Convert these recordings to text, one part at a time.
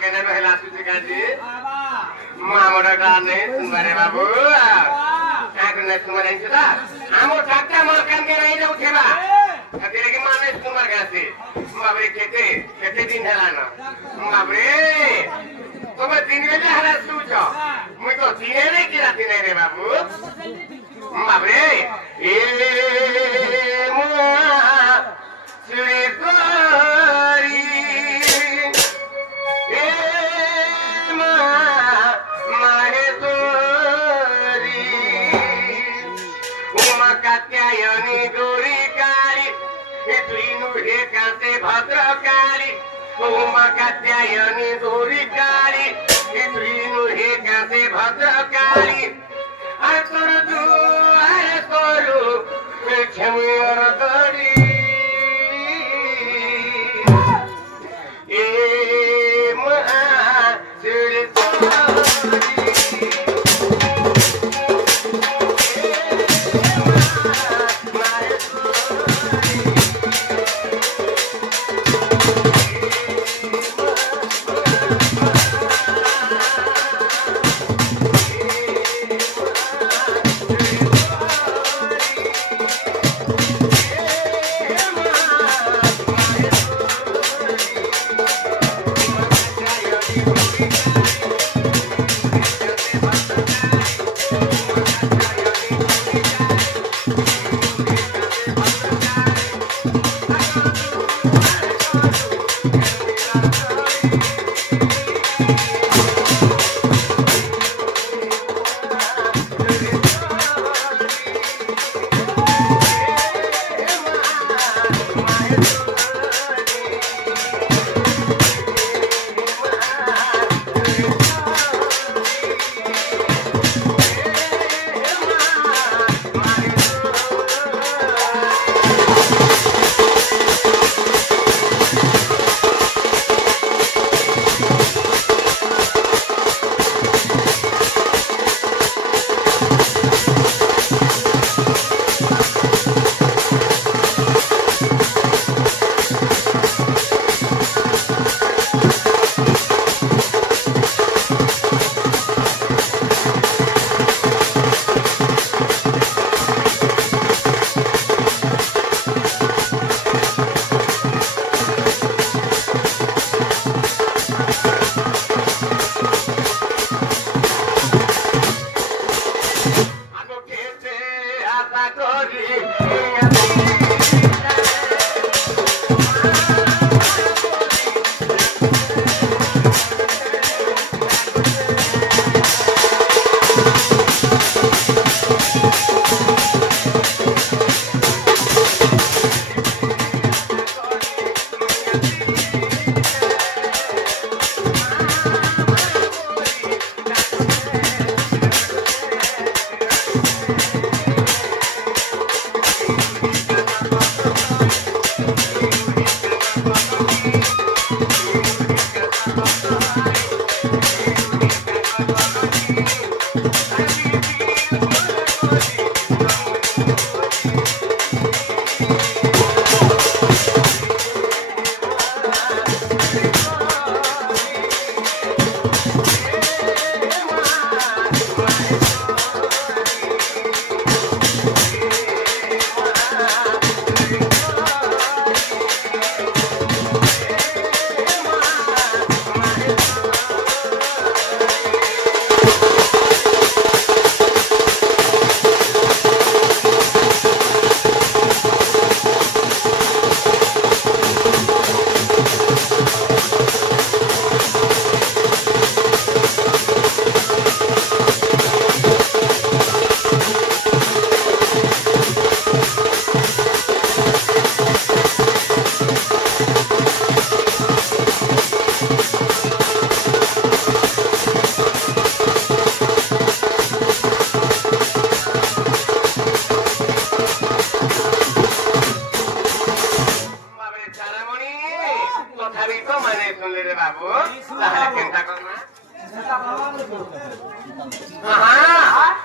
কেন রহিলা সুজি কাজি আমার গানে তোমারে বাবু এখন তোমার আইছিলা আমার টাকা আমার কানকে নাই যাও খেলা আজকে কি মানে তোমার কাছে বাবরে খেতে দিন হেলা না বাবরে তুমি দিন বেলা হেলা সুজ মুই তো দিনে নেই কি রাতে নাই রে বাবু বাবরে এ মুয়া শ্রী করি এ মা মাহে তোরি উমা কাত্যায়নী গৌরী কালী তুই নুহে কাতে ভদ্রকালী উমা কাত্যায়নী গৌরী কালী তুই নুহে কাতে ভদ্রকালী আর তোর দুয়ার করু ক্ষমর করি এ মহা শ্রী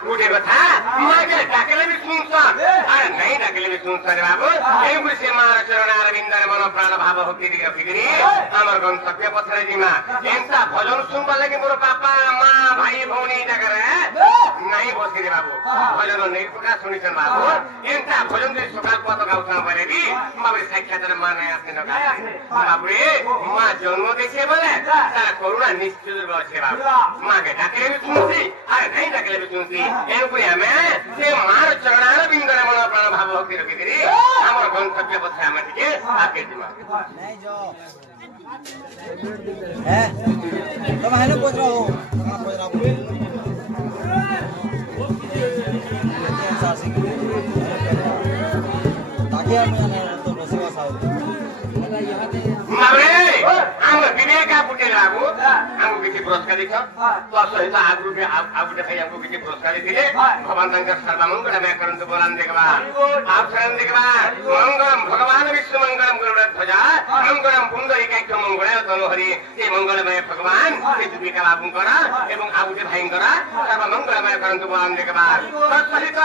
उठेको थाहा मैले डाकेले पनि सुन्छ अरे नै डाकेले पनि सुन्छ रे बाबु यही विषय मार चरण अरविन्द मन प्राण भाव भक्ति फिक्री আমার গন্তব্য পথরে জিমা এন্তা ভজন শুনবা লাগি মোর বাপা মা ভাই ভৌনি জায়গারে নাই বসি রে বাবু ভজন নেই প্রকাশ শুনিছেন বাবু এন্তা ভজন যে সকাল কত গাউছা পারেবি বাবুরে সাক্ষাতের মা নাই আসে না বাবুরে মা জন্ম দিয়েছে বলে তার করুণা নিশ্চিত আছে বাবু মাকে ডাকলে भी শুনছি আর নাই ডাকলে भी শুনছি এরপরে আমি সে মার চরণার বিন্দরে মন প্রাণ ভাব ভক্তি রখিকরি আমার গন্তব্য পথে আমি টিকে আগে দিমা नहीं जो है तुम है ना पूछ रहा हो ताकि हम तो बसेवा साहब मारे हम विवेक का पुटे लागू हम किसी पुरस्कार दिखा तो सहित आगु में आगु देखाई हमको किसी पुरस्कार दिले भगवान शंकर सर्वमंगल में करंतु बोलान देखबा आप शरण देखबा मंगलम भगवान विष्णु मंगलम गरुड़ ध्वजा मंगलम पुंडरीकाक्ष मंगल तनोहरि এই मंगलमय भगवान এই দুবিকা বাবু করা এবং আগুতে ভাই করা सर्वमंगलमय करंतु बोलान देखबा সহিত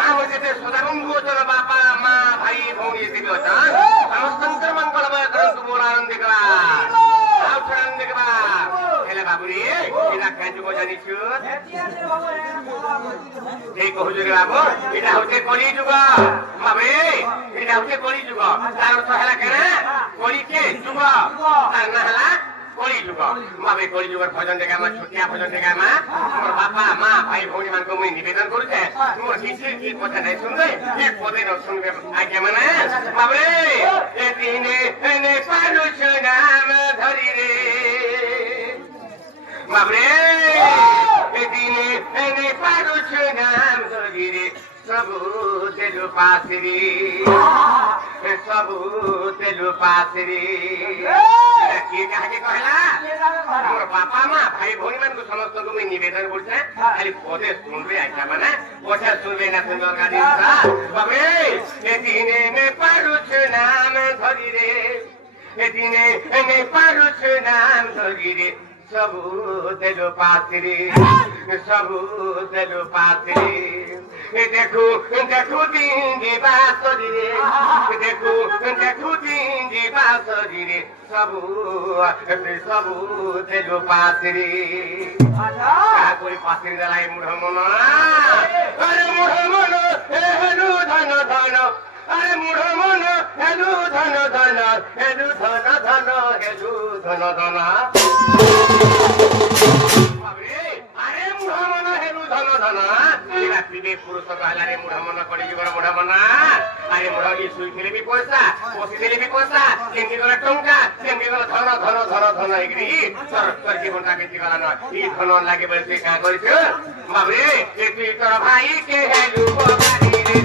हम যেতে সদা বন্ধু চল বাবা মা ভাই ভৌনি দিবি অচান সমস্ত मंगलमय करंतु बोलान देखबा आप शरण देखबा হেলে বাবুরে এটা কাজু জানিছু এই কহুজুরে বাবু এটা হচ্ছে কলি যুগ বাবুরে এটা হচ্ছে কলি যুগ তার অর্থ হেলা কেন কলিকে যুগ আর না হেলা কলি যুগ বাবু কলি যুগের ভজন দেখে আমার ছুটিয়া ভজন দেখে আমার আমার বাপা মা ভাই ভৌণী মানকে মুই নিবেদন করছে মোর কিছু কি কথা নাই শুনবে এক পদে ন শুনবে আগে মানে বাবুরে এ দিনে এনে পারুছ নাম ধরি রে বাবরে এদিনে এনে পারুছ নাম ধরি রে সবু তেলু পাশরি কি কাকে কহিলা মোর বাপা মা ভাই ভৌণী মানকে সমস্তকে মুই নিবেদন করছে খালি পদে শুনবে আচ্ছা মানে কথা শুনবে না সুন্দর গাড়ি বাবরে এদিনে এনে পারুছ নাম ধরি রে এদিনে এনে পারুছ নাম ধরি রে सबू तेलु पात्री देखू देखू दिंगी बासरी रे देखू देखू दिंगी बासरी रे सबू सबू तेलु पात्री कोई पात्री दलाई मुढ़ मन अरे मुढ़ मन हेलु धन धन अरे मुढ़ मन हेलु धन धन हेलु धन धन हेलु धन धन अरे मुढ़ मन हेलु धन धन रात्रि पुरुष कहला रे मुढ़ मन कड़ी जुगर मुढ़ मन अरे मुढ़ की सुई देले भी पैसा पोसी देले भी पैसा केंदी गला टंका केंदी गला धन धन धन धन एग्री सर जीवन का केंदी गला न ई धन लागे बले तू का करिस बाबरे ए तू तोर भाई के हेलु बगारी रे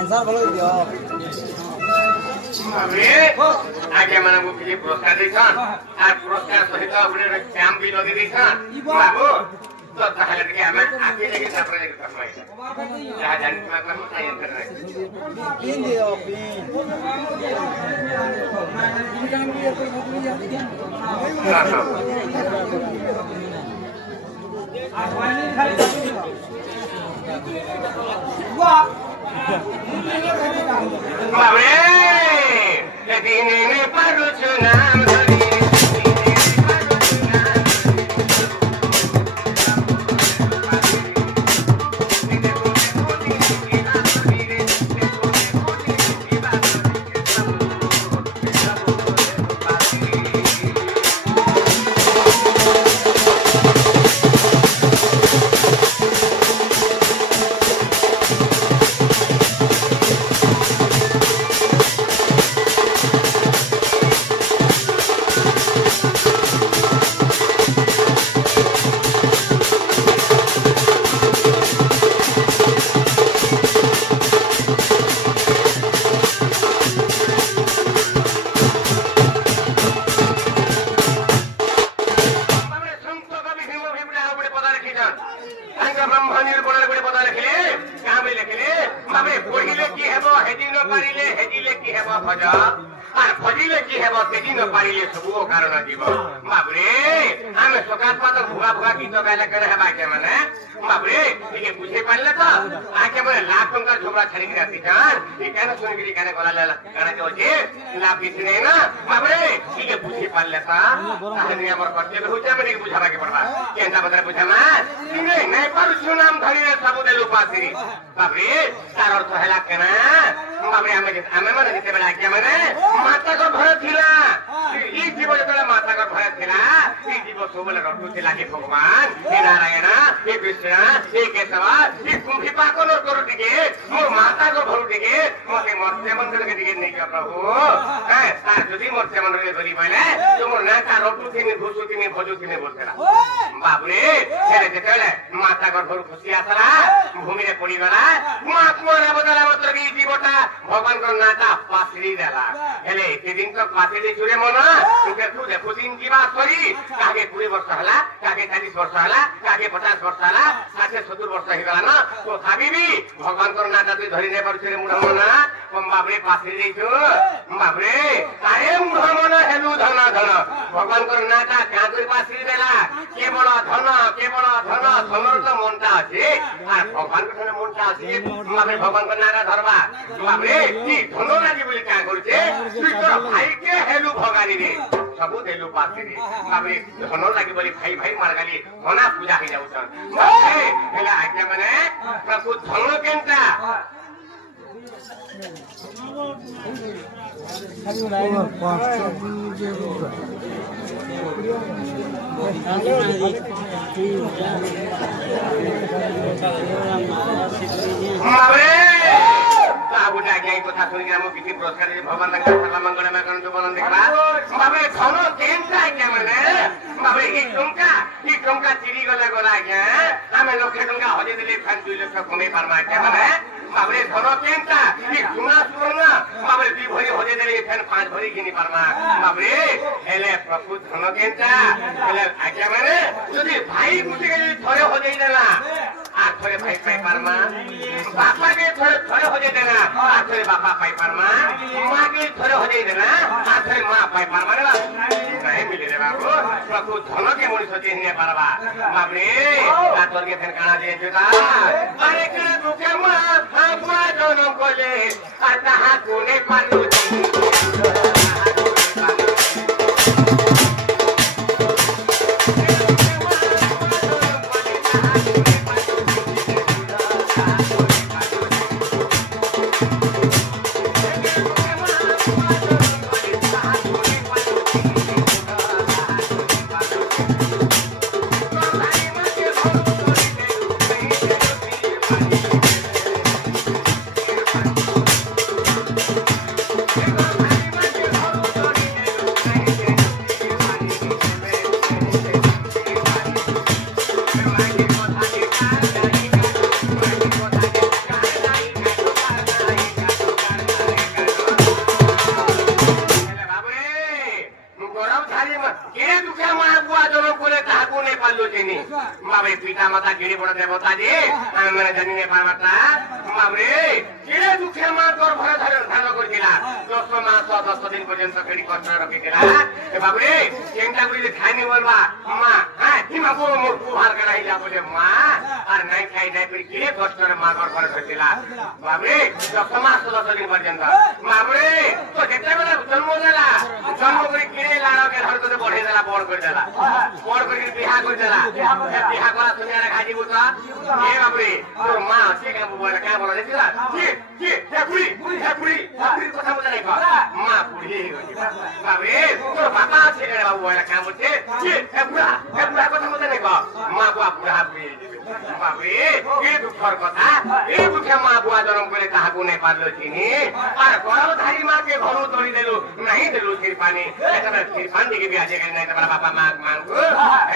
आंसर बोलो दियो आगे माने वो किसी पुरस्कार देछन आ पुरस्कार सहित अपने काम भी लगे देछन बाबू तो ताहले के हमें आगे लेके सापरे लेके करना है या जान में करना चाहिए कर रहे पिन दियो वाह बाबरे दिने में परुछ नाम धरी देखि न पारिले सबुओ कारण जीव बाबरे आमे सकाल पात भुगा भुगा गीत गाइला करे हेबा के माने बाबरे ठीक बुझे पाइले त आके मने लाख टंका झोबरा छाडी के राती जान ए केन सुनगिरी केन गला गाना के होचे लाभ बिसने ना बाबरे ठीक बुझे पाइले त आने हमर कर्तव्य होचे मने बुझाबा के पड़बा केनता बदरे बुझामा तिने नै पर सुनाम धरि रे सब देलु पासिरी बाबरे तार अर्थ हैला केना बाबरे आमे मने जेते बेला के माने माता को भर थिला ई जीव जेतले माता को भर थिला ई जीव सबले रटु थिला के भगवान हे नारायण हे कृष्ण हे केशव हे कुंभी पाको न करू दिके मोर माता को भरु दिके मोके मर्त्य मंडल के दिके नै प्रभु ए तार जदि मर्त्य मंडल के धरि पाइले तुमर नाता रटु थिने भुसु थिने भजु थिने बोलतेला बाबरे हेले जेतले माता को भरु खुशी आसला भूमि रे पड़ी गला आत्मा बदला मात्र की जीवटा भगवान को नाता पासरी देला हेले ए दिन तो पासरी छुरे मन तुके तू देखु दिन जीवा सरी कागे 20 वर्ष हला कागे 40 वर्ष हला कागे 50 वर्ष हला 60 70 वर्ष ही गला ना तो भाबीबी भगवान को नाता तू धरि नै परछे मुढ मन बाबरे पासरी देछु बाबरे काहे मुढ मन हेलु धन धन भगवान को नाता कागे पासरी देला केवल धन समर तो मनता अछि आ भगवान को धन मनता अछि बाबरे भगवान को नाता धरबा बाबरे की धन लागि बोली का करछे तुई तोर भाई के हेलु भगानी रे सबु देलु पासे रे बाबरे धन लागि बोली भाई भाई मारगाली मना पूजा हे जाउछन बाबरे हेला आज्ञा माने प्रभु धन केनता बाबुटा गई कथा सुनि के हम किछि पुरस्कार दे भगवान का सर्व मंगल में करन जो बनन देखला बाबे धनो केनता के माने बाबे ई टंका चिरी गला के हमें लक्षे टंका हजे दिले फन 2 लाख कमे पारमा के माने बाबरे धनो केनता ई सुना बाबरे 2 भरी हजे दिले फन 5 भरी किनी पारमा बाबरे हेले प्रभु धनो केनता हेले आज्ञा माने यदि भाई गुटी के थरे हजे देला आ थरे भाई पाई पारमा बापा के थरे हजे देना आ थरे बापा पाई पारमा मां के थरे हजे देना आ थरे मां पाई पारमा ना नहीं मिले रे बाबू प्रभु धन के मनुष्य चिन्हे पारबा बाबरे आ तोर के फेर काना जे जुदा अरे के दुखे मा बुआ जनम कोले आ ताहा कोने पालु बाबरे पिता माता गिरी बड़ देवता जी मैंने जनी ने पावता बाबरे केरे दुखे मा तोर भर धान करदिला 10 मास 10 दिन पर्यंत केडी कष्ट रखिदिला ए बाबरे केंटा गुडी खाइनी बोलबा मा हां तिमा बो मोर कुहार गराइला बोले मा आर नै खाइ नै फेरि केरे कष्ट रे मा घर रखिदिला बाबरे 10 मास 10 दिन पर्यंत बाबरे तो जेते बेला जन्म देला जन्म करी केरे लाडो के घर को बढ़े देला बड़ कर देला बड़ करी बियाह कर देला बियाह करा सुनिया खाजी बुता ए बाबरे तोर मा के के बोले का बोले देखिला के पुरी কথা বলে নাই মা পুরি হই বাবরে তোর বাবা আছে রে বাবু ওরা কাম করতে এ পুরা কথা বলে নাই মা বুয়া পুরা পুরি বাবরে এই দুঃখর কথা এই দুঃখে মা বুয়া জন্ম করে কাহাকু নাই পারলো চিনি আর গরল ধারি মা কে ঘরু তরি দেলু নাই দেলু ক্ষীর পানি এটা ক্ষীর পানি দিকে বিয়া যে নাই তোমার বাবা মা মাংকু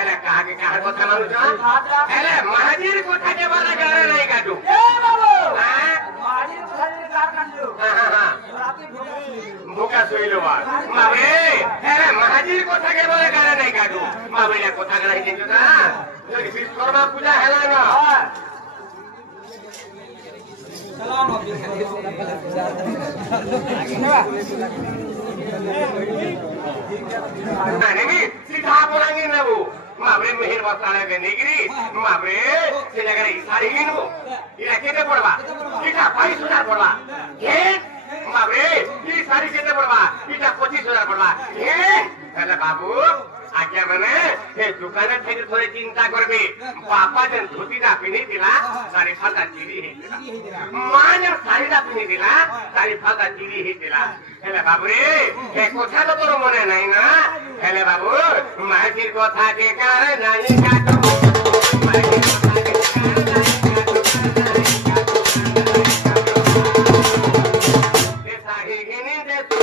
এলা কাহাকে কাহার কথা মানুষ এলা মাহাজির কথা কে বলা গারে নাই কাটু এ বাবু হ্যাঁ মাহাজির কথা কে কার কাটু ভোকা শুইলো বাবরে এলা মাহাজির কথা কে বলা গারে নাই কাটু বাবরে কথা গাই দিছো না যদি বিশ্বকর্মা পূজা হেলা না সালাম Ini सीधा बोलेंगे ना वो माबरे मेहर बसाने के निगरी माबरे से जगह इसारी गिनो इरा कितने पड़वा इटा 22,000 पड़वा ये माबरे ये सारी कितने पड़वा इटा 25,000 पड़वा ये हेलो बाबू आज्ञा मैंने ये दुकाने थे थोड़ी चिंता कर भी पापा जन धोती ना पीने दिला सारी फाता चीरी ही दिला माँ जन सारी ना पीने दिला सारी फाता चीरी ही दिला हेले बाबू रे ये कोठा तो तोर मने नहीं ना हेले बाबू माँ की कोठा के कारण नहीं काटो माँ की कोठा के कारण नहीं काटो ये साही गिनी दे तू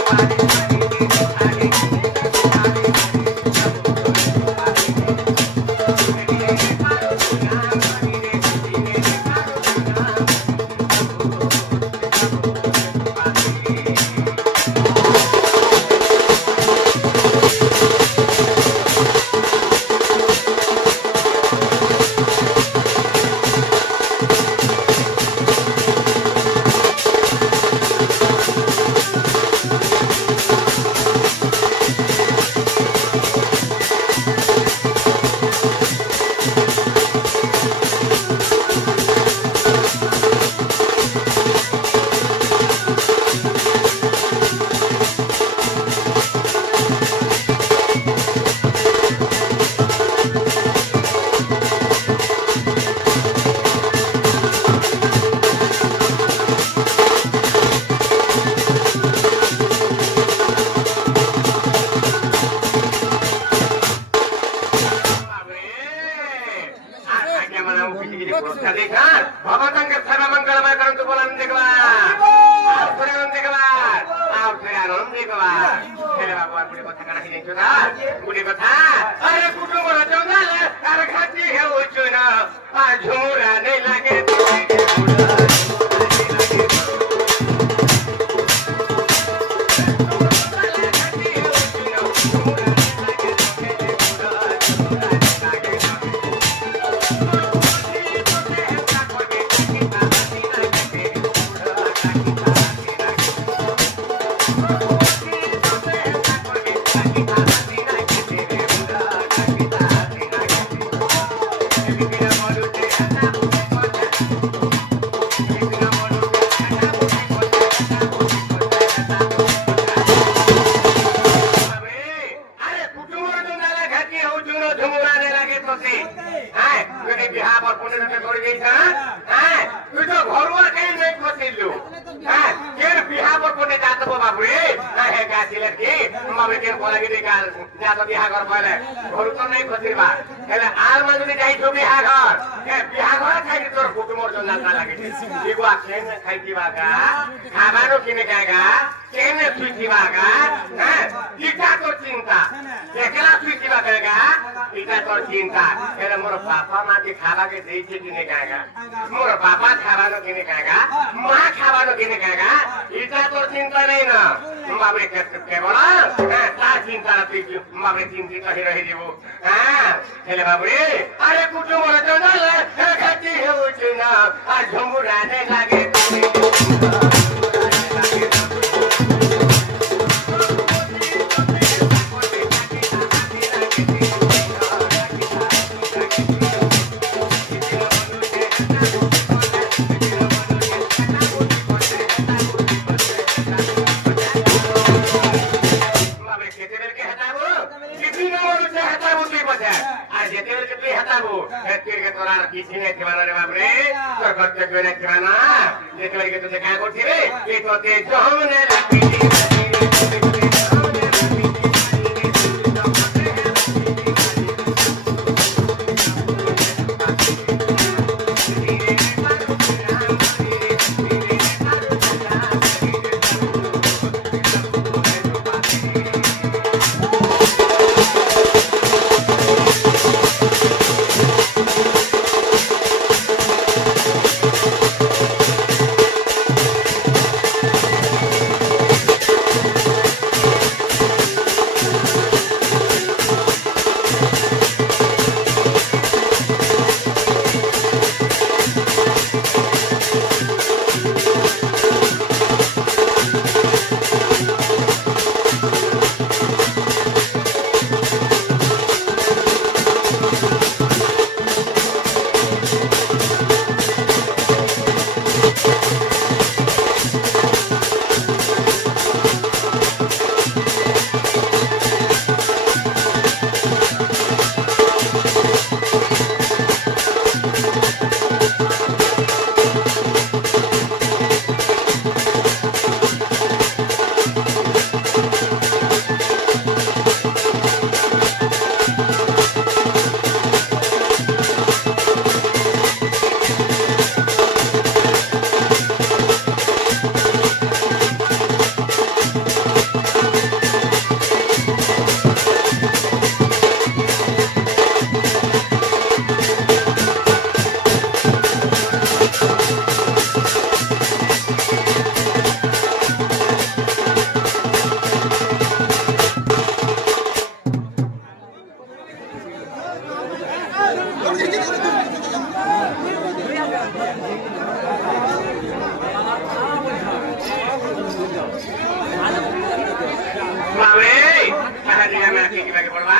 में की बाकी पड़वा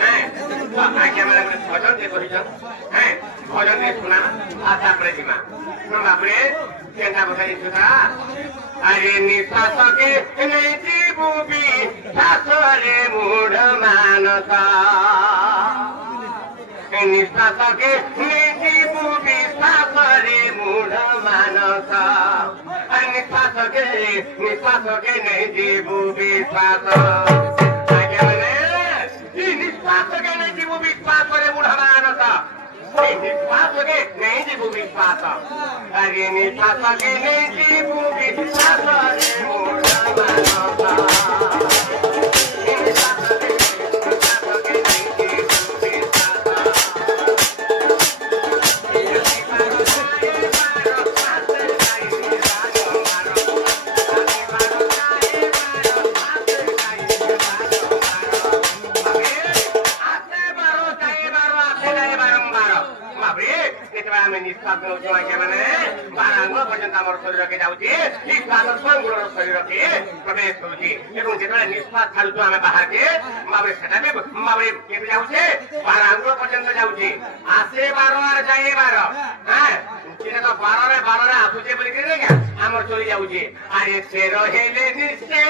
हैं तो आज्ञा में भजन दे कहिजन हैं भजन दे सुना आशा प्रतिमा न बापरे केना बताई सुना अरे निश्वास के नहीं जीवबी सासरे मूढ़ मानसा निश्वास के नहीं जीवबी सासरे मूढ़ मानसा निश्वास के नहीं जीवबी सास निश्वास के नहीं जीवबी सासरे मूढ़ मानसा निश्वास के नहीं जीवु विश्वास अरे निश्वास के नहीं जीवु विश्वास अरे मूढ़ मानसा निश्वास के नहीं जीवु शरीर के जाऊँगी शरीर के प्रवेश होगी निश्वास छाड़ू आम बाहर के बाबरे जाऊे 12 आंगुल पर्यंत जाऊे आसे 12 आर जाए 12 हाँ तो 12 आसुचे बोलिक आम चली जाऊे अरे से रहे निश्चय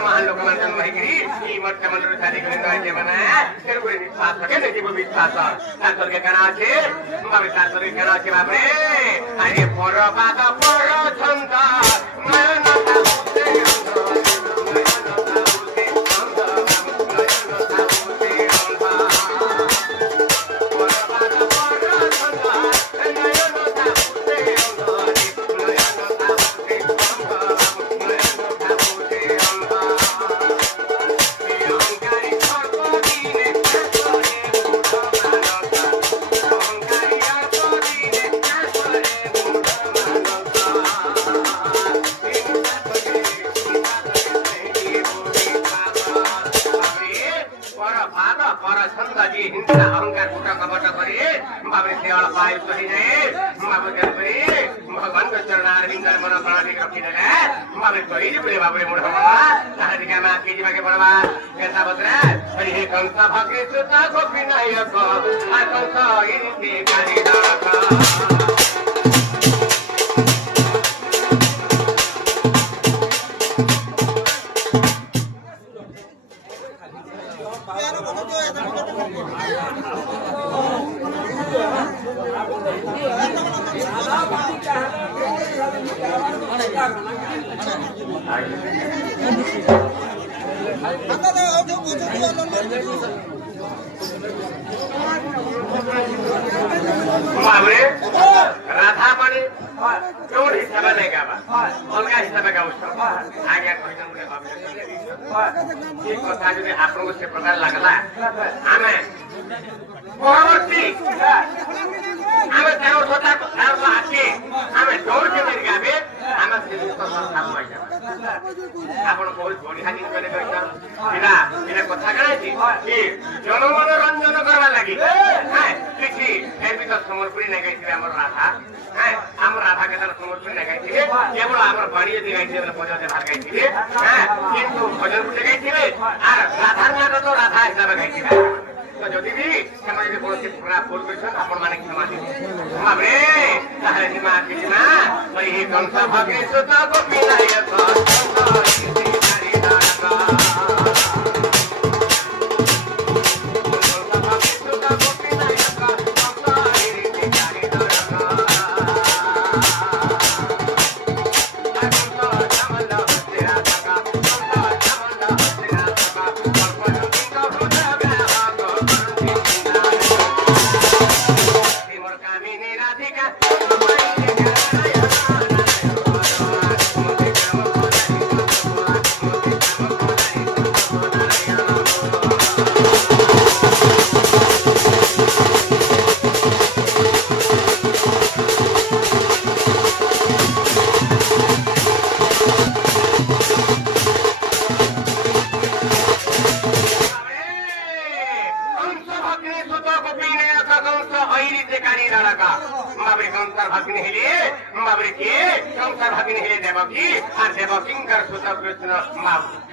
महान लोग बापरे अरे परबाद पर छंद अहंकार फुटा कपट करे बाबरे सेवाल पाए सही जाए बाबरे करे भगवान के चरणारविंद मन प्राणी रखी देले बाबरे कहि बोले बाबरे मोड़ हवा तारे के मा के जीवा के बड़वा कैसा बतरा अरे हे कंस भगे सुता को विनायक आ कंस इनके कारी दाका बाबरे राधा पड़े क्यों हिस्सा में नहीं गावा अलग हिस्सा में गाउछ आगे कहिन बोले बाबरे एक कथा जदि आपन को से प्रकार लागला आमे परवर्ती आमे तारो छोटा तारो आके आमे दौड़ के मेरी गाबे आमे से तो सब हो जाबा आपन बहुत बढ़िया दिन करे गइछन बिना बिना कथा कहै कि जनमनोरंजन करबा लागि हां किछि एबि तो समर्पण नै गइछि हमर राधा हां हम राधा के तर समर्पण नै गइछि केवल हमर बाणी दे गइछि हमर पूजा दे भाग गइछि हां किंतु भजन पुजे गइछि आ राधा नाम तो राधा हिसाब गइछि ତ ଯଦି ବି ସେମାନେ ଯଦି କୌଣସି ଖରାପ ଭୁଲ କରିଛନ୍ତି ଆପଣମାନେ କ୍ଷମା ଦେବେ ବାବରେ ତାହେଲେ ସୀମା ସୀମା ଏହି କଂସ ଭଗିଷ୍ୟତ ଗୋପୀ ନାୟକ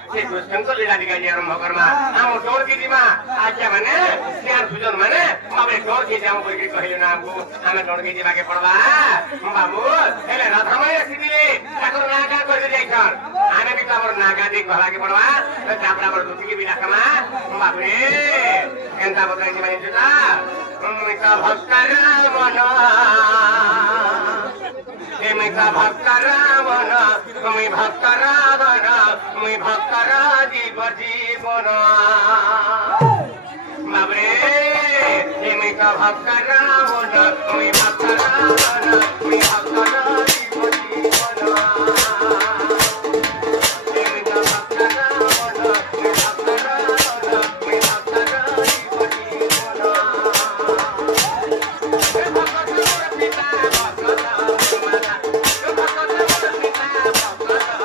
कृष्ण लीला दिखाई आरंभ करमा आम डोर के दिमा आज्ञा माने सियार सुजन माने बाबे डोर के जाऊ बोल कहले ना हमको हमें डोर के दिमा के पड़वा बाबू हेले रथमय सिदिले ठाकुर नागा कर दे जाइछन आने भी हमर नागा देख भला के पड़वा चापड़ा पर दुटी के बिना कमा बाबू रे केनता बताइ के माने जुदा मिका भक्त रावण हे मिका भक्त रावण তুমি ভক্ত রাবণ তুমি ভক্ত রাজীব জীবন বাবরে তুমি তো ভক্ত রাবণ তুমি ভক্ত রাবণ তুমি ভক্ত রাজীব জীবন তুমি তো ভক্ত রাবণ তুমি ভক্ত রাবণ তুমি ভক্ত রাজীব জীবন পিতা ভক্ত মাতা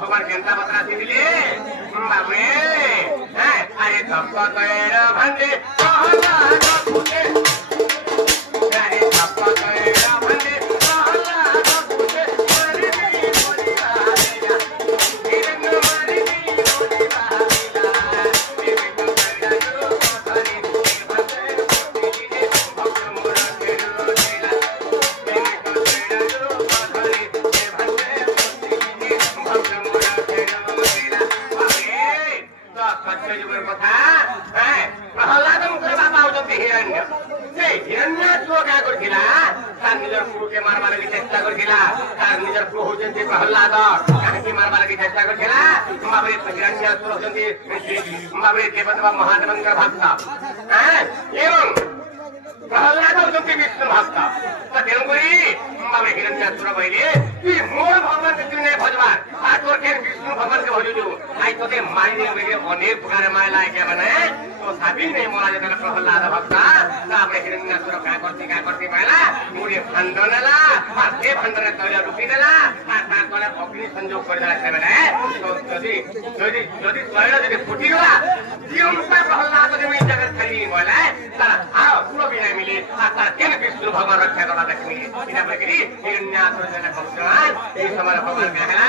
भगवान केंता बतरा दिले बाबरे अरे सबको तैर भंडे कहला पूछे अरे सबको तैर भंडे कहला पूछे मारी दी बोली बालेला हिरन मारी दी बोली बालेला देवी को तैर जो पथरी भंडे दिले भक्त मोरा तेरो देला देवी को तैर जो पथरी भंडे दिले भक्त मोरा तेरो देला सत्य जुगर कथा प्रहलाद मुखर बाबा होते हिरण्य से हिरण्याक्ष क्या करथिला तार निजर पुओ के मारबार की चेष्टा करथिला तार निजर पुओ होचंती प्रहलाद काहे मारबार की चेष्टा करथिला बाबरे हिरण्याक्ष होचंती बाबरे देवदेव महादेवंकर भक्त एवं प्रहलाद होचंती विष्णु भक्त त तेणुकरी बाबरे हिरण्याक्ष कहले कि मोर भगवान के तुने भजवान आ तोर के विष्णु भगवान के भजु आई तोते मारी दे अनेक प्रकार माया लागे माने तो साबी नहीं मोला जतन प्रहलाद भक्त तापरे हिरण्याक्ष का करती माला मुरे भंडनला पाथे भंडन तले रुकी देला आ ताकले अग्नि संयोग कर देला से माने तो यदि तैल यदि फुटी गला जीवन पे प्रहलाद के में जगत खरी बोले तारा आओ पुरो भी नहीं मिले आ तार के विष्णु भगवान रक्षा करला देख मिले इना प्रकरी हिरण्याक्ष जने भगवान ए समय भगवान कहला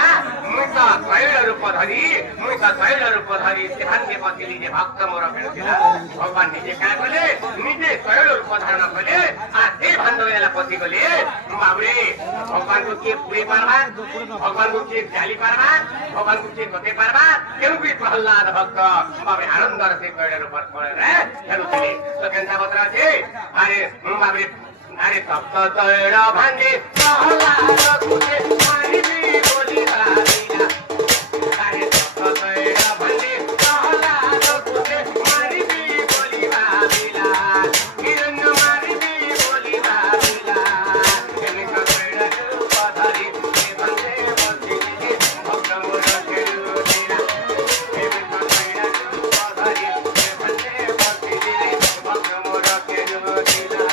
मुझ तैल रूप धरी मुई तो तैल रूप धरी सेभान्ने पतिली जे भक्त मोर भेटुथिला भगवान निजे का कले निजे तैल रूप धारण कले आ से भान्डवेला पति गले बाबरे भगवान को के पुरे पारबा भगवान को के जाली पारबा भगवान को के गते पारबा केनु भी प्रहलाद भक्त बाबरे आनंद से तैल रूप परे हेलुथिले तो केनता बतरा छे अरे बाबरे अरे सप्त तैल भान्डे प्रहलाद कुते मारिबी बोली बाबिला अरे सप्त तैल भान्डे प्रहलाद कुते मारिबी बोली बाबिला हिरण्य मारिबी बोली बाबिला केनका तैल रूप धरी से भान्डे बसिले भक्त मोर केरुथिला केनका तैल रूप धरी से भान्डे बसिले भक्त मोर केरुथिला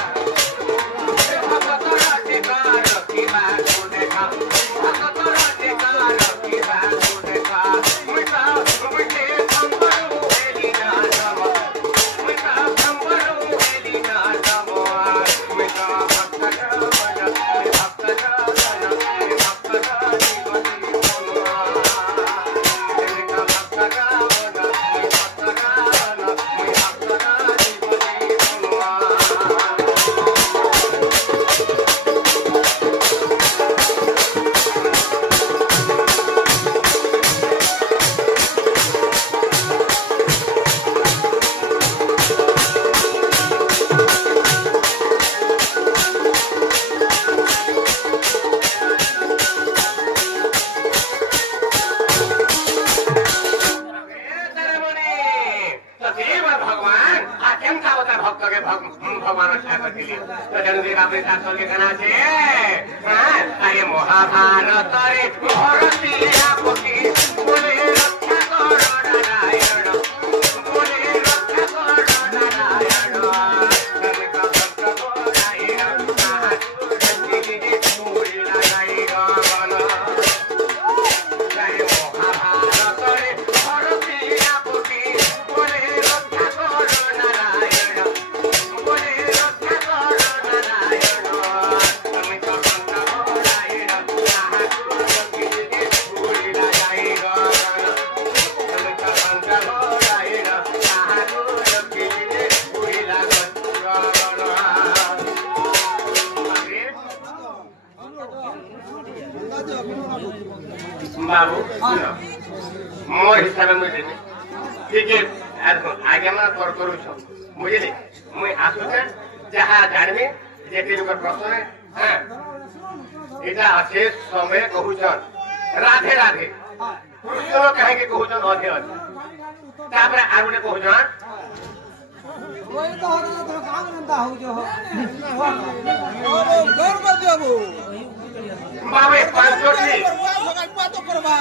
अरे महाभारत रे भरतिया पति बोले रक्षा कर नारायण बोले रक्षा कर नारायण कनका भक्त नारायण साधु बोले नारायण अरे महाभारत रे भरतिया पति बोले रक्षा कर नारायण बोले रक्षा कर नारायण कनका भक्त नारायण बाबू मोर हिसाब मुझे ठीक है आगे मैं तोर करू छ बुझिले मुई आसु छ जहा जानबे जे तेरे प्रश्न है हां एटा अशेष समय कहू छ राधे राधे कृष्ण कहे के कहू छ अधे अधे तापर आगुने कहू छ कोई तो होना तो काम नंदा हो जो हो और गौर कर देबो बाबे पांचटी तो करबा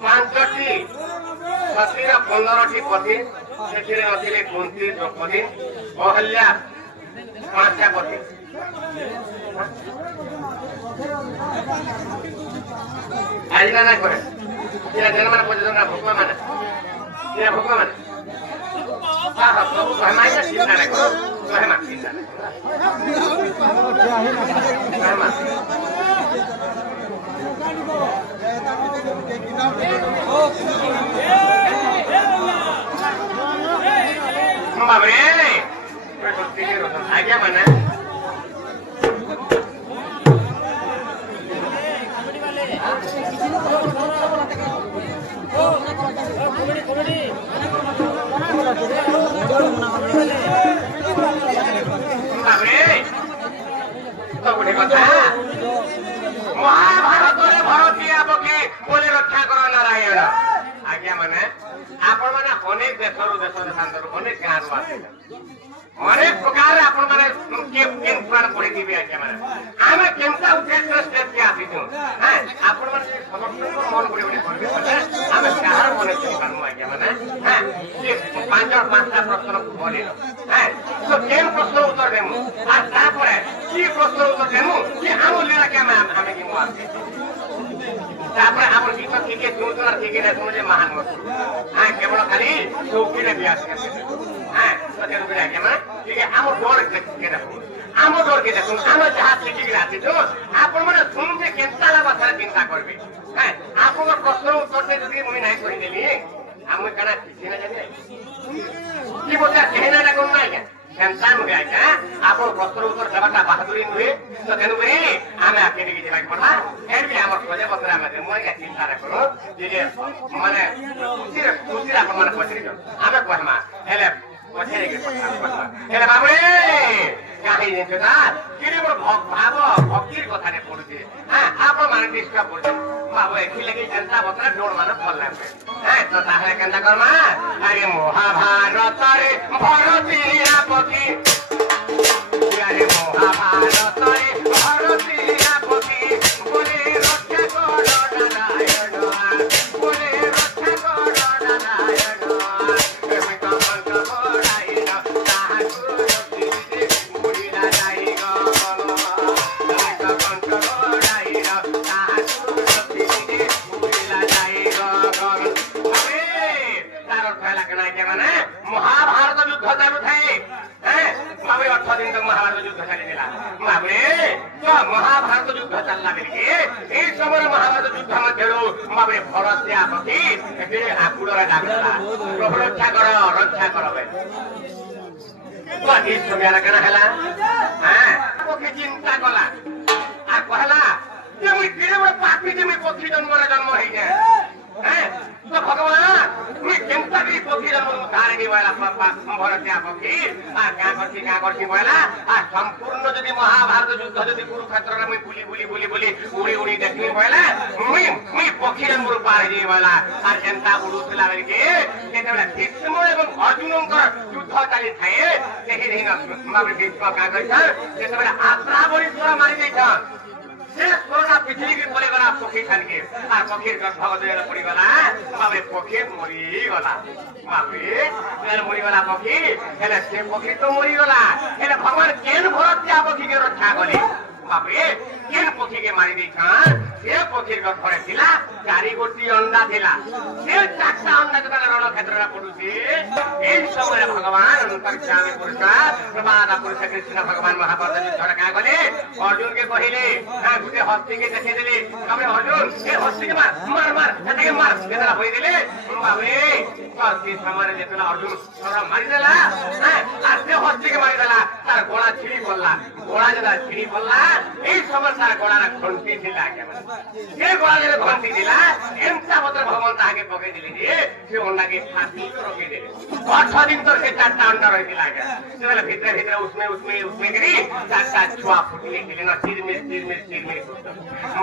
पांचटी सतीर 15टी पति सेथिरे नथिले कुंती द्रौपदी अहल्या पांचटा पति आइला ना करे ये जन्म में पहुंचे ना भगवान माने ये भगवान माने हां हां प्रभु हमारे ना चिंता ना करो हमारे चिंता ना बाबरे आज्ञा माना तो गोटे कथा महाभारत भरतिया पक्षी बोले रक्षा कर नारायण आज्ञा माने आपण माने अनेक देशरू देशांतरू अनेक गाँव आसिले अनेक प्रकार आपण माने के पुराण पढ़ी दिबे आज्ञा माने आमे केमता उद्देश्य स्टेप के आसीछु हां आपण माने समस्त मन पड़ी पड़ी करबे आमे कार मने करमु आज्ञा माने हां ये पांचटा प्रश्न बोले हां तो केम प्रश्न उत्तर देमु आ तापरे की प्रश्न उत्तर देमु कि आमो लेला के आमे की मार तापर आपण की के सुनतुनार के ना सुने महान मत हां केवल खाली चौकी रे ब्यास करते हां तो तेरे को आज्ञा माने ठीक है आमो डोर के देखो आमो डोर के देखो आमो जहाज लिखि के आसी तो आपण माने सुनते केनता ला बात चिंता करबे हां आपण प्रश्न उत्तर চিন্তা রাখো যে মানে খুশি রাখো মানে পছরে আমি কহমা হেলে পছরে কে কথা হেলে বাবুরে কাহি জিনিস না কিরে বড় ভাব ভক্তির কথা নে পড়ছে হ্যাঁ আপন মানে ডিস্টার্ব করছে বাবু একি লাগি জনতা বতরা ডোর মানে ভাল লাগবে হ্যাঁ তো তাহলে কেনটা করমা আরে মহাভারতরে ভরতীয়া পতি আরে মহাভারতরে ভরতীয়া পতি বলে রক্ষা করো নারায়ণ বলে রক্ষা করো নারায়ণ তুমি তো মন্ত্র বড়াই না তাহাকু রক্ষিতে মুড়িলা যাই গো তুমি তো মন্ত্র বড়াই না তাহাকু রক্ষিতে মুড়িলা যাই গো আরে তার অর্থ লাগনা যে মানে মহাভারত যুদ্ধ চালু থাকে হ্যাঁ বাবু 8 দিন তক মহাভারত যুদ্ধ চালিয়েছিল বাবুরে তো মহাভারত যুদ্ধ চাললা বেলিকে এই সময় মহাভারত যুদ্ধ মধ্যেও বাবুরে ভরতিয়া পতি এতে আকুড়রা ডাকলা প্রভু রক্ষা করো বে তো এই সময় কেনা হেলা হ্যাঁ ওকে চিন্তা কলা আর কহলা যে মুই কেড়ে বড় পাপি যে মুই পক্ষী জন্ম হই যায় হ্যাঁ তো ভগবান তুই চিন্তা করি পক্ষী জন্ম ধারিনি বলা ভরতিয়া পক্ষী আর কা করছি বলা আর সম্পূর্ণ যদি মহাভারত যুদ্ধ যদি কুরুক্ষেত্রে মুই বুলি উড়ি দেখি বলা মুই পক্ষী জন্ম পার যাই বলা আর চিন্তা উড়ুଥିଲା বেলকে যেতবেলে ভীষ্ম এবং অর্জুনଙ୍କର যুদ্ধ চালি থাকে ସେହି ଦିନ ଭୀଷ୍ମ କା କରିଛନ୍ ଯେତେବେଳେ ଆତ୍ରାବଳୀଶ୍ୱର ମାରି ଦେଇଛନ୍ से कोरोना पृथ्वी की पड़े गला पक्षी खान के और पक्षी गर्भ देर पड़ी गला बाबे पक्षी मरी गला बाबे देर मरी गला पक्षी हेले से पक्षी तो मरी गला हेले भगवान केन भरत पक्षी के रक्षा कले बाबे केन पक्षी के मारी देछन से पक्षी गर्भ थिला 4 गोटी अंडा थिला से 4टा अंडा के रण क्षेत्र रा पडुसी ए समय भगवान अंतर्यामी पुरुष प्रमादा पुरुष कृष्ण भगवान महाभारत युद्ध का गले अर्जुन के कहिले गुटे हस्ती के देखे देले हमरे अर्जुन ए हस्ती के मार के मार केतरा होई देले बाबे हस्ती सामने जेतला अर्जुन हमरा मारी देला आ से हस्ती के मारी देला तार गोला छिड़ी पड़ला गोला जदा छिड़ी पड़ला ए समय तार गोला रा घंटी दिला के ए गोला रे घंटी दिला एमता मत भगवान ताके पके दिले जे से अंडा के फांसी रोके देले 8 दिन तक से 4टा अंडा रहि दिला के सेले भीतर उसमें गिरी 4टा छुआ फुटले दिले ना तीर में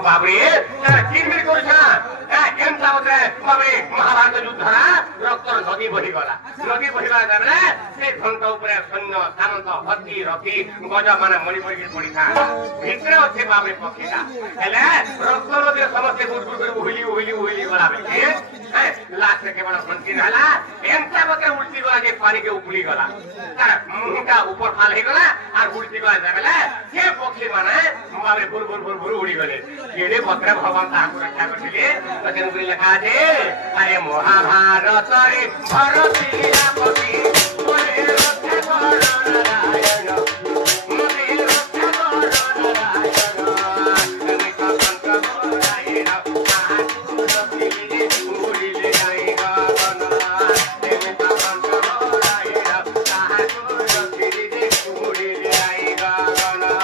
बाबरे चिरमिर करछा एमता मत बाबरे महाभारत युद्धरा रक्त नदी बही गला जाबले से घंटा ऊपर सैन्य सामंत हत्ती रथी गज माने मणिपुर के पड़ीथा भीतर अच्छे बाबरे पक्षीटा हेले रक्त नदी समस्त गुड़ उहिली गला बेले लास्ट के बड़ा घंटी रहला एमता मत उल्टी गला जे पानी के उपली गला तार मुंहटा ऊपर फाल हे गला और उल्टी गला जाबले के पक्षी माने बाबरे बुर उड़ी गले केने पत्र भगवान ताकू रक्षा करथिले तकेन गुरी लेखा जे अरे महाभारत रे भरतीया पति बोले रक्षा कर नारायण बोले रक्षा कर नारायण तने का कंठ बोरायण ताकू रथिले उड़ी ले जाएगा बना तने का कंठ बोरायण ताकू रथिले उड़ी ले जाएगा बना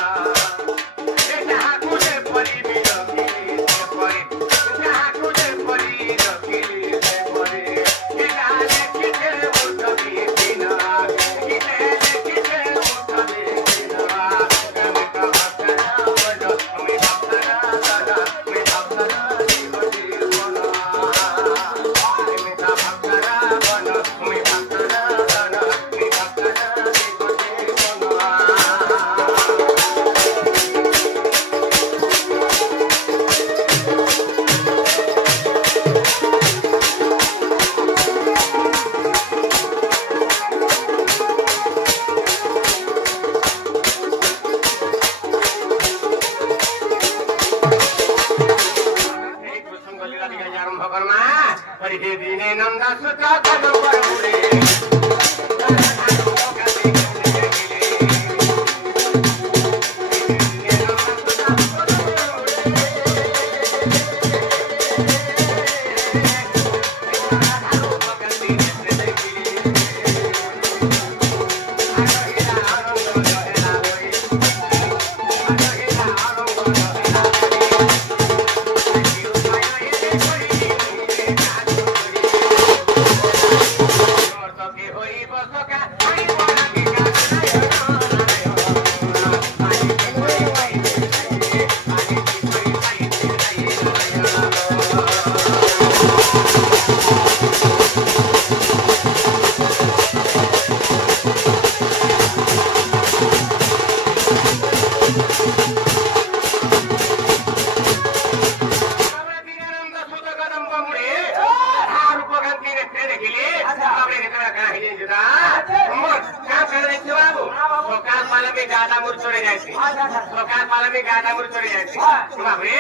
गाटा मुर चढ़े जाती तो काल पाला में गाटा मुर चढ़े जाती बाप रे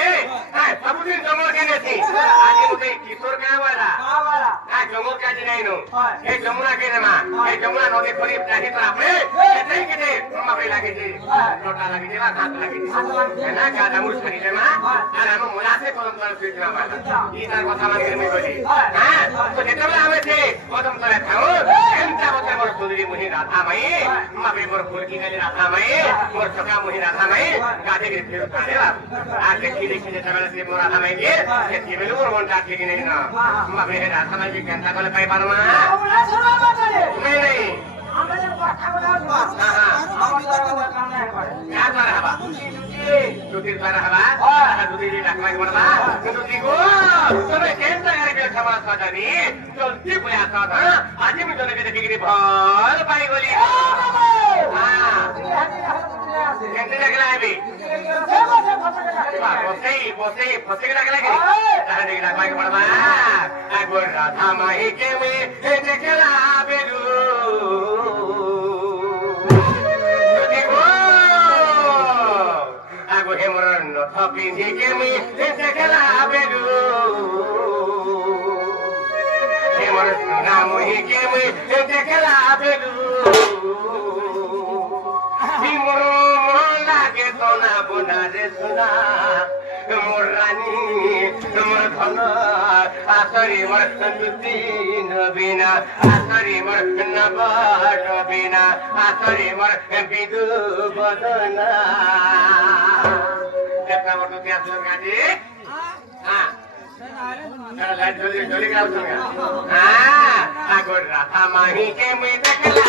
सब दिन जंगल के थी आज मुझे किशोर क्या वाला जंगल का जी नहीं नो ये जमुना के नमा ये जमुना नदी खोली नहीं तो आपने नहीं किते बाप रे लगे जी लोटा लगे जी हाथ लगे जी है ना गाटा मुर चढ़ी जमा और हम मुलासे कदम पर स्विच ना वाला ये तार কথা मान के में बोली हां तो जेतबे आवे थे कदम तले थाओ एंता बते मोर सुंदरी मुही राधा मई माबे मोर फूल की गली राधा मई मोर चका मुही राधा मई गाधे के फिर काटे आज देखी देखी जेतबे से मोर राधा मई के ये बेलु मोर मन काटे की नहीं ना माबे राधा मई के गंता कले पाई पारमा नहीं আমাদের কথা বলা আমাদের কাম নাই করে क्या कर हवा दुधी कर हवा दुधी दी लाख में बड़वा दुधी को तबे केंद्र करके खबर सदानी जल्दी बोया साधा आज में जने के डिग्री भर पाई गोली हां केंद्र लगला है भी बोसे फसे लगला के तारे दी लाख में बड़वा आगो राधा माई के में देखला बेलू Pinji kemi sekala bedu, kemar namu kemi sekala bedu. Timur lagi tona bunade suna, murani murthana, asari marthuti nabina, asari martnabat nabina, asari martbidu badana. Kita mau tuh tiap surga di, kalau lihat joli kalau surga, aku rasa mahi kemi tekela.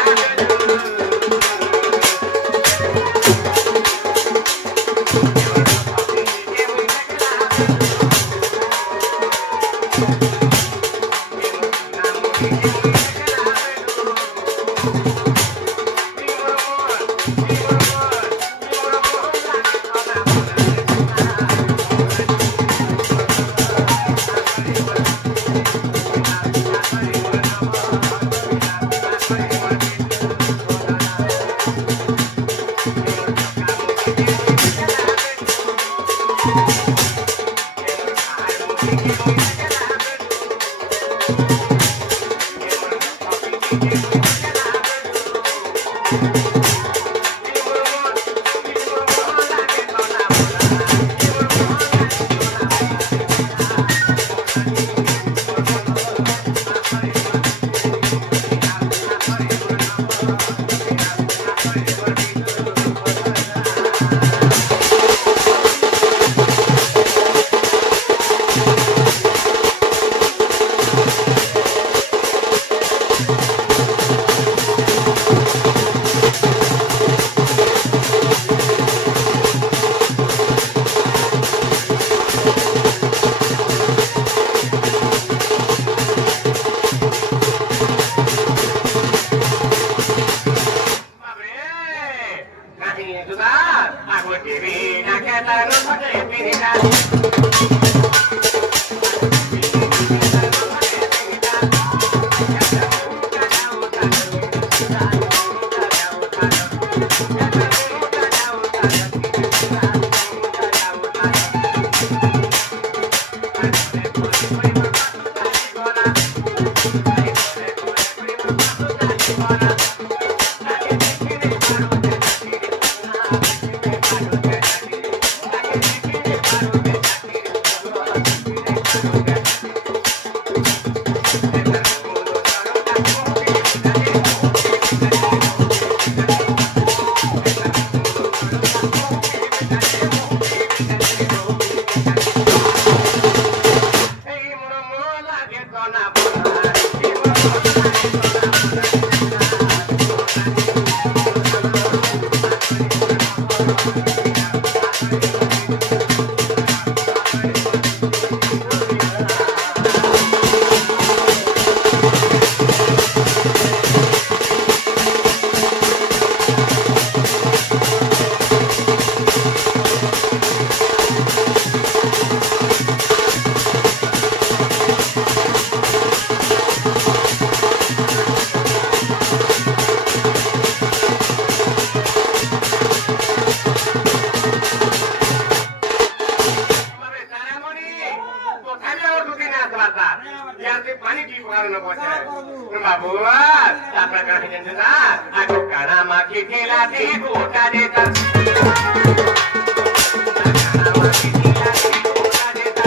sebata. Yang si pani di pengaruh nopo cah. Babu, apa kerana jenjena? Aku karena maki tilati buka detar. Karena maki tilati buka detar.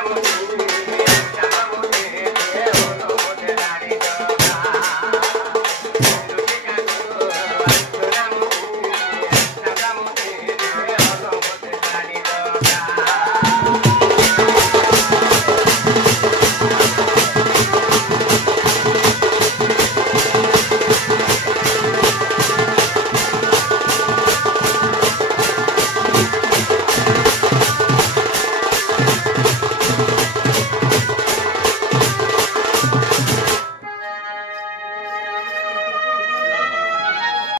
Aku